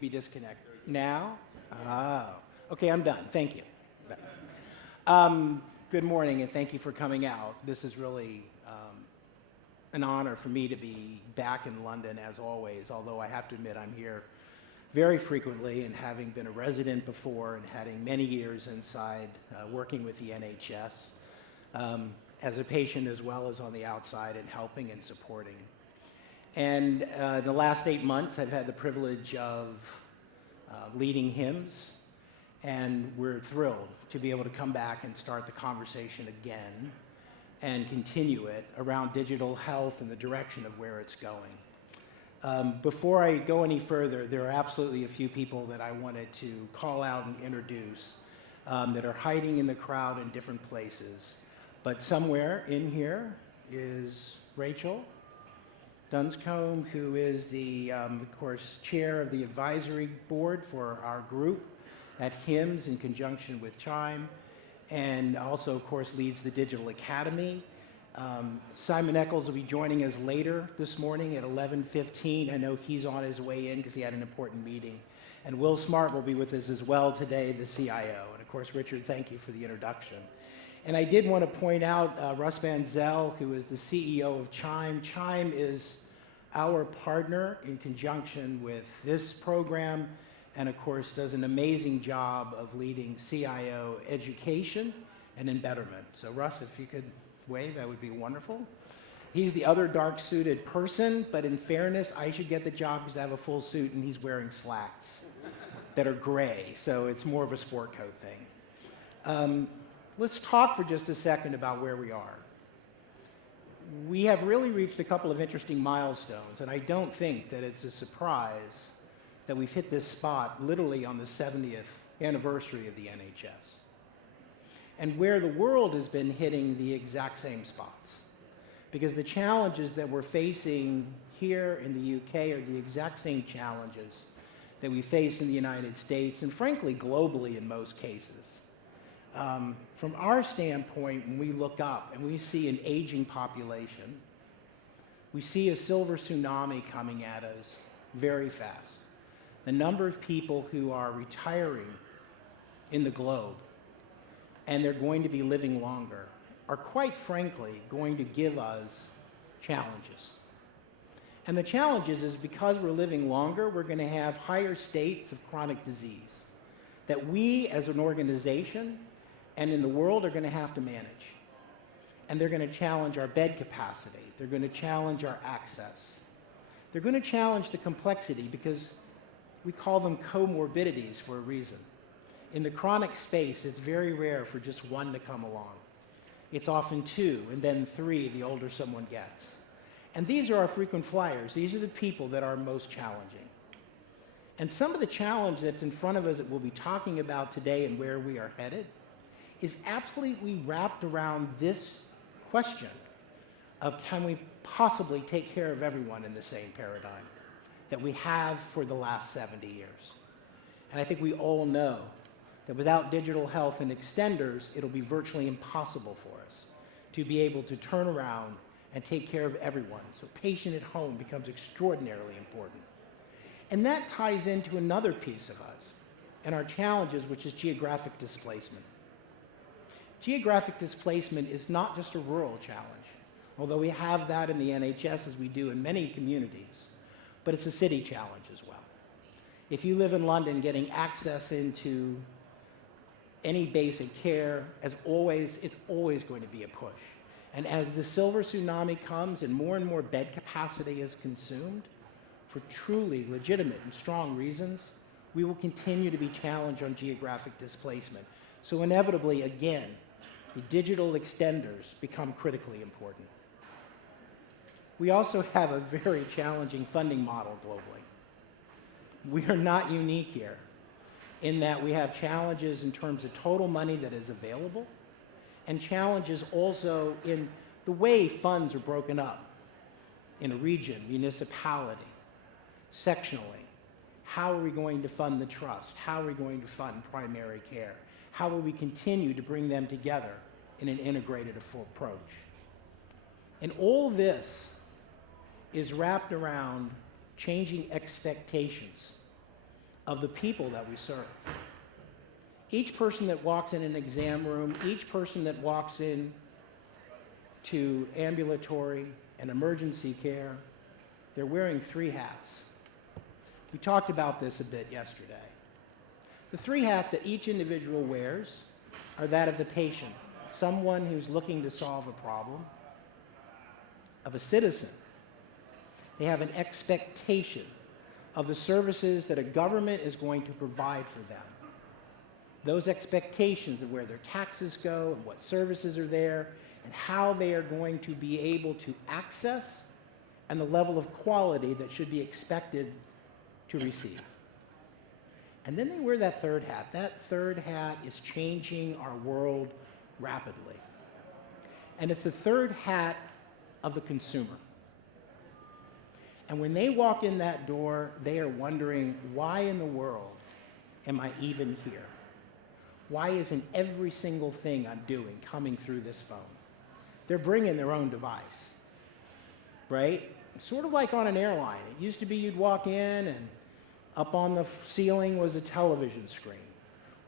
be disconnected. Now? Oh. Okay, I'm done. Thank you. Good morning, and thank you for coming out. This is really an honor for me to be back in London, as always, although I have to admit I'm here very frequently, and having been a resident before and having many years inside working with the NHS as a patient as well as on the outside and helping and supporting. And the last 8 months I've had the privilege of leading hymns, and we're thrilled to be able to come back and start the conversation again and continue it around digital health and the direction of where it's going. Before I go any further, there are absolutely a few people that I wanted to call out and introduce that are hiding in the crowd in different places. But somewhere in here is Rachel Dunscombe, who is the, of course, chair of the advisory board for our group at HIMSS in conjunction with Chime, and also, of course, leads the Digital Academy. Simon Eccles will be joining us later this morning at 11:15. I know he's on his way in because he had an important meeting. And Will Smart will be with us as well today, the CIO. And of course, Richard, thank you for the introduction. And I did want to point out Russ Van Zel, who is the CEO of Chime. Chime is our partner in conjunction with this program, and of course does an amazing job of leading CIO education and embetterment. So Russ, if you could wave, that would be wonderful. He's the other dark-suited person, but in fairness, I should get the job because I have a full suit and he's wearing slacks that are gray, so it's more of a sport coat thing. Let's talk for just a second about where we are. We have really reached a couple of interesting milestones, and I don't think that it's a surprise that we've hit this spot literally on the 70th anniversary of the NHS. And where the world has been hitting the exact same spots. Because the challenges that we're facing here in the UK are the exact same challenges that we face in the United States, and frankly, globally in most cases. From our standpoint, when we look up and we see an aging population, we see a silver tsunami coming at us very fast. The number of people who are retiring in the globe, and they're going to be living longer, are quite frankly going to give us challenges. And the challenges is because we're living longer, we're going to have higher states of chronic disease that we as an organization and in the world are going to have to manage. And they're going to challenge our bed capacity. They're going to challenge our access. They're going to challenge the complexity because we call them comorbidities for a reason. In the chronic space, it's very rare for just one to come along. It's often two, and then three the older someone gets. And these are our frequent flyers. These are the people that are most challenging. And some of the challenge that's in front of us that we'll be talking about today and where we are headed is absolutely wrapped around this question of can we possibly take care of everyone in the same paradigm that we have for the last 70 years. And I think we all know that without digital health and extenders, it'll be virtually impossible for us to be able to turn around and take care of everyone. So patient at home becomes extraordinarily important. And that ties into another piece of us and our challenges, which is geographic displacement. Geographic displacement is not just a rural challenge, although we have that in the NHS as we do in many communities, but it's a city challenge as well. If you live in London, getting access into any basic care, as always, it's always going to be a push. And as the silver tsunami comes and more bed capacity is consumed for truly legitimate and strong reasons, we will continue to be challenged on geographic displacement. So inevitably, again, the digital extenders become critically important. We also have a very challenging funding model globally. We are not unique here in that we have challenges in terms of total money that is available and challenges also in the way funds are broken up in a region, municipality, sectionally. How are we going to fund the trust? How are we going to fund primary care? How will we continue to bring them together in an integrated approach? And all this is wrapped around changing expectations of the people that we serve. Each person that walks in an exam room, each person that walks in to ambulatory and emergency care, they're wearing 3 hats. We talked about this a bit yesterday. The 3 hats that each individual wears are that of the patient, someone who's looking to solve a problem, of a citizen. They have an expectation of the services that a government is going to provide for them. Those expectations of where their taxes go and what services are there and how they are going to be able to access and the level of quality that should be expected to receive. And then they wear that 3rd hat. That 3rd hat is changing our world rapidly. And it's the 3rd hat of the consumer. And when they walk in that door, they are wondering, why in the world am I even here? Why isn't every single thing I'm doing coming through this phone? They're bringing their own device, right? Sort of like on an airline. It used to be you'd walk in and up on the ceiling was a television screen.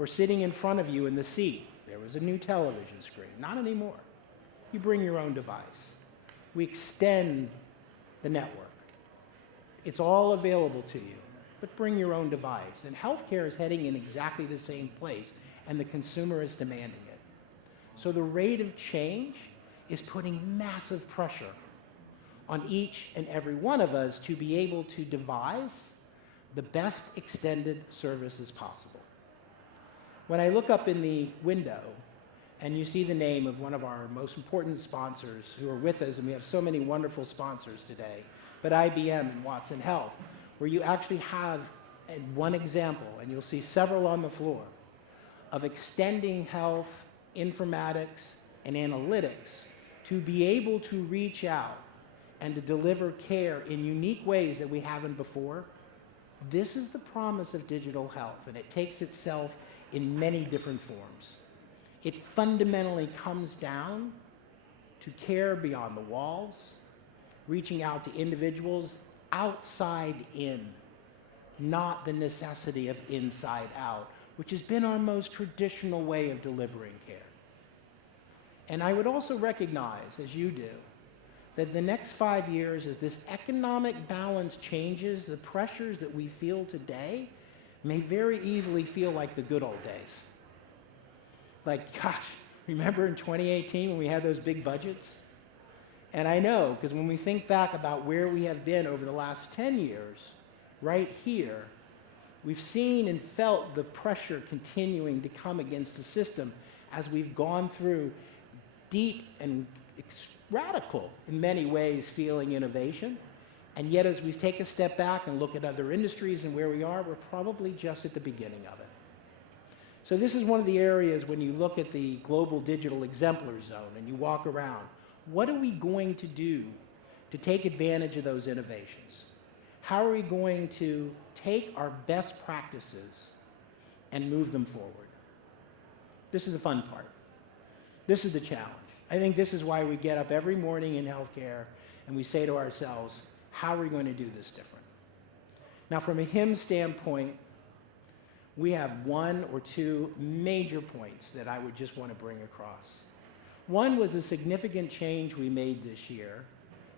Or sitting in front of you in the seat, there was a new television screen. Not anymore. You bring your own device. We extend the network. It's all available to you, but bring your own device. And healthcare is heading in exactly the same place, and the consumer is demanding it. So the rate of change is putting massive pressure on each and every one of us to be able to devise the best extended services possible. When I look up in the window and you see the name of one of our most important sponsors who are with us, and we have so many wonderful sponsors today, but IBM and Watson Health, where you actually have one example, and you'll see several on the floor, of extending health, informatics, and analytics to be able to reach out and to deliver care in unique ways that we haven't before. This is the promise of digital health, and it takes itself in many different forms. It fundamentally comes down to care beyond the walls, reaching out to individuals outside in, not the necessity of inside out, which has been our most traditional way of delivering care. And I would also recognize, as you do, that the next 5 years, as this economic balance changes, the pressures that we feel today may very easily feel like the good old days. Like, gosh, remember in 2018 when we had those big budgets? And I know, because when we think back about where we have been over the last 10 years, right here, we've seen and felt the pressure continuing to come against the system as we've gone through deep and radical, in many ways, feeling innovation. And yet, as we take a step back and look at other industries and where we are, we're probably just at the beginning of it. So this is one of the areas when you look at the global digital exemplar zone and you walk around, what are we going to do to take advantage of those innovations? How are we going to take our best practices and move them forward? This is the fun part. This is the challenge. I think this is why we get up every morning in healthcare and we say to ourselves, how are we going to do this different? Now, from a HIM standpoint, we have 1 or 2 major points that I would just want to bring across. One was a significant change we made this year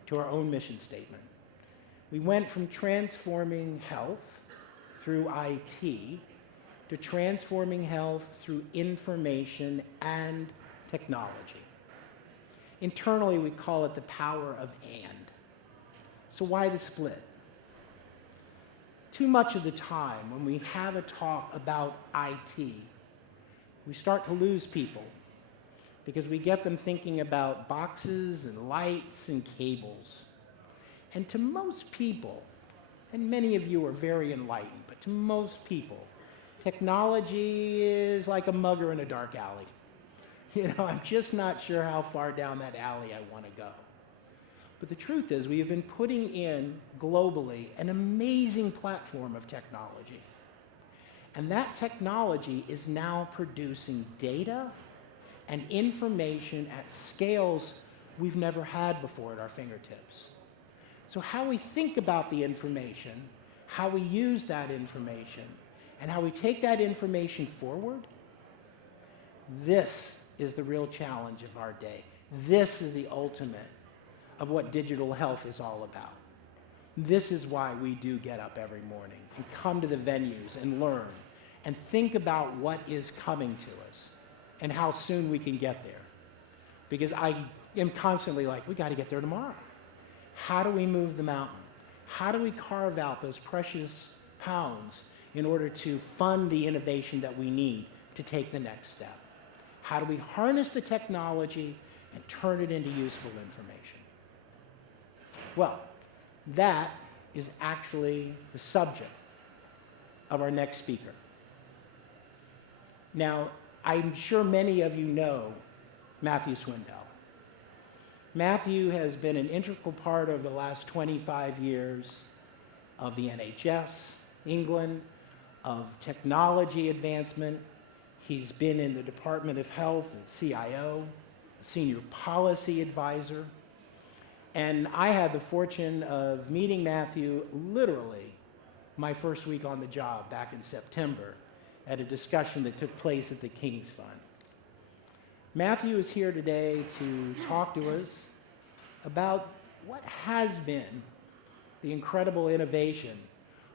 to our own mission statement. We went from transforming health through IT to transforming health through information and technology. Internally, we call it the power of and. So why the split? Too much of the time when we have a talk about IT, we start to lose people because we get them thinking about boxes and lights and cables. And to most people, and many of you are very enlightened, but to most people, technology is like a mugger in a dark alley. You know, I'm just not sure how far down that alley I want to go. But the truth is, we have been putting in, globally, an amazing platform of technology. And that technology is now producing data and information at scales we've never had before at our fingertips. So how we think about the information, how we use that information, and how we take that information forward, this is the real challenge of our day. This is the ultimate of what digital health is all about. This is why we do get up every morning and come to the venues and learn and think about what is coming to us and how soon we can get there. Because I am constantly like, we got to get there tomorrow. How do we move the mountain? How do we carve out those precious pounds in order to fund the innovation that we need to take the next step? How do we harness the technology and turn it into useful information? Well, that is actually the subject of our next speaker. Now, I'm sure many of you know Matthew Swindell. Matthew has been an integral part of the last 25 years of the NHS, England, of technology advancement. He's been in the Department of Health as CIO, senior policy advisor. And I had the fortune of meeting Matthew literally my first week on the job back in September at a discussion that took place at the King's Fund. Matthew is here today to talk to us about what has been the incredible innovation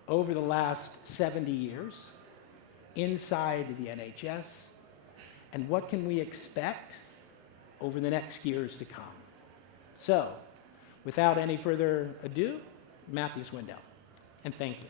over the last 70 years inside the NHS, and what can we expect over the next years to come. So, without any further ado, Matthew Swindell, and thank you.